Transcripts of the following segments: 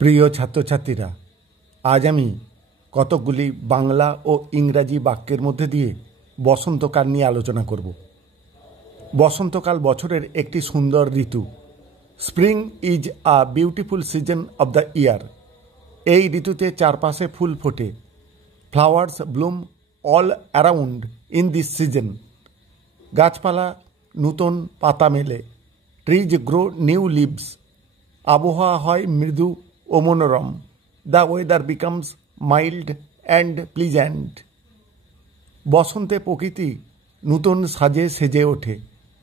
প্রিয় ছাত্রছাত্রীরা, আজ আমি কতকগুলি বাংলা ও ইংরাজি বাক্যের মধ্যে দিয়ে বসন্তকাল নিয়ে আলোচনা করব। বসন্তকাল বছরের একটি সুন্দর ঋতু। Spring is a beautiful season of the year. এই ঋতুতে চারপাশে ফুল ফোটে। Flowers bloom all around in this season. গাছপালা নূতন পাতা মেলে। Trees grow new leaves. আবহাওয়া হয় মৃদু ও মনোরম। The weather becomes mild and pleasant. বসন্তে প্রকৃতি নূতন সাজে সেজে ওঠে।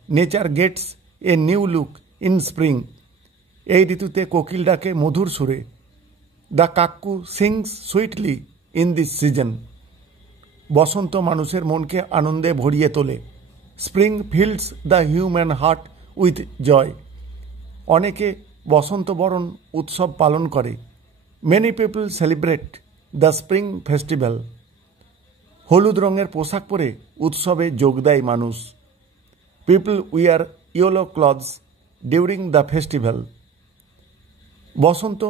Nature gets a new look in spring. এই ঋতুতে কোকিল ডাকে মধুর সুরে। The cuckoo sings sweetly in this season. বসন্ত মানুষের মনকে আনন্দে ভরিয়ে তোলে। Spring fills the human heart with joy. অনেকে বসন্ত বরণ উৎসব পালন করে। Many people celebrate the spring festival. হলুদ রঙের পোশাক পরে উৎসবে যোগ দেয় মানুষ। People wear yellow clothes during the festival. বসন্ত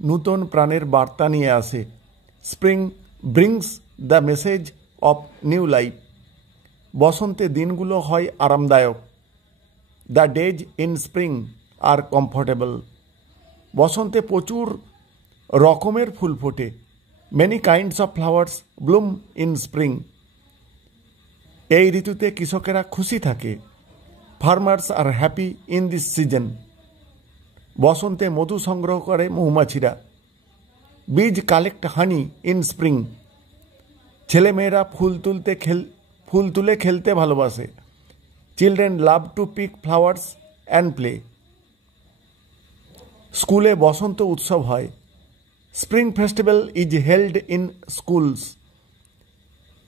নূতন প্রাণের বার্তা নিয়ে আসে। Spring brings the message of new life. বসন্তে দিনগুলো হয় আরামদায়ক। The days in spring are comfortable. বসন্তে প্রচুর রকমের ফুল ফোটে। Many kinds of flowers bloom in spring. এই ঋতুতে কৃষকেরা খুশি থাকে। Farmers are happy in this season. বসন্তে মধু সংগ্রহ করে মৌমাছিরা। বীজ কালেক্ট হানি ইন স্প্রিং। ছেলেমেয়েরা ফুল তুলে খেলতে ভালোবাসে। Children love to pick flowers and play. স্কুলে বসন্ত উৎসব হয়। Spring festival is held in schools.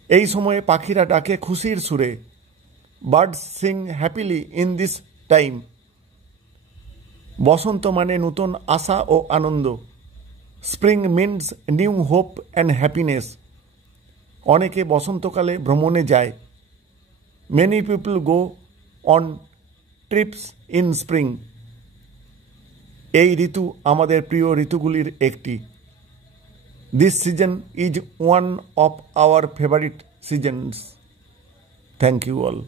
এই সময়ে পাখিরা ডাকে খুশির সুরে। Birds sing happily in this time. বসন্ত মানে নূতন আশা ও আনন্দ। Spring means new hope and happiness. অনেকে বসন্তকালে ভ্রমণে যায়। Many people go on trips in spring. এই ঋতু আমাদের প্রিয় ঋতুগুলির একটি। This season is one of our favourite seasons. Thank you all.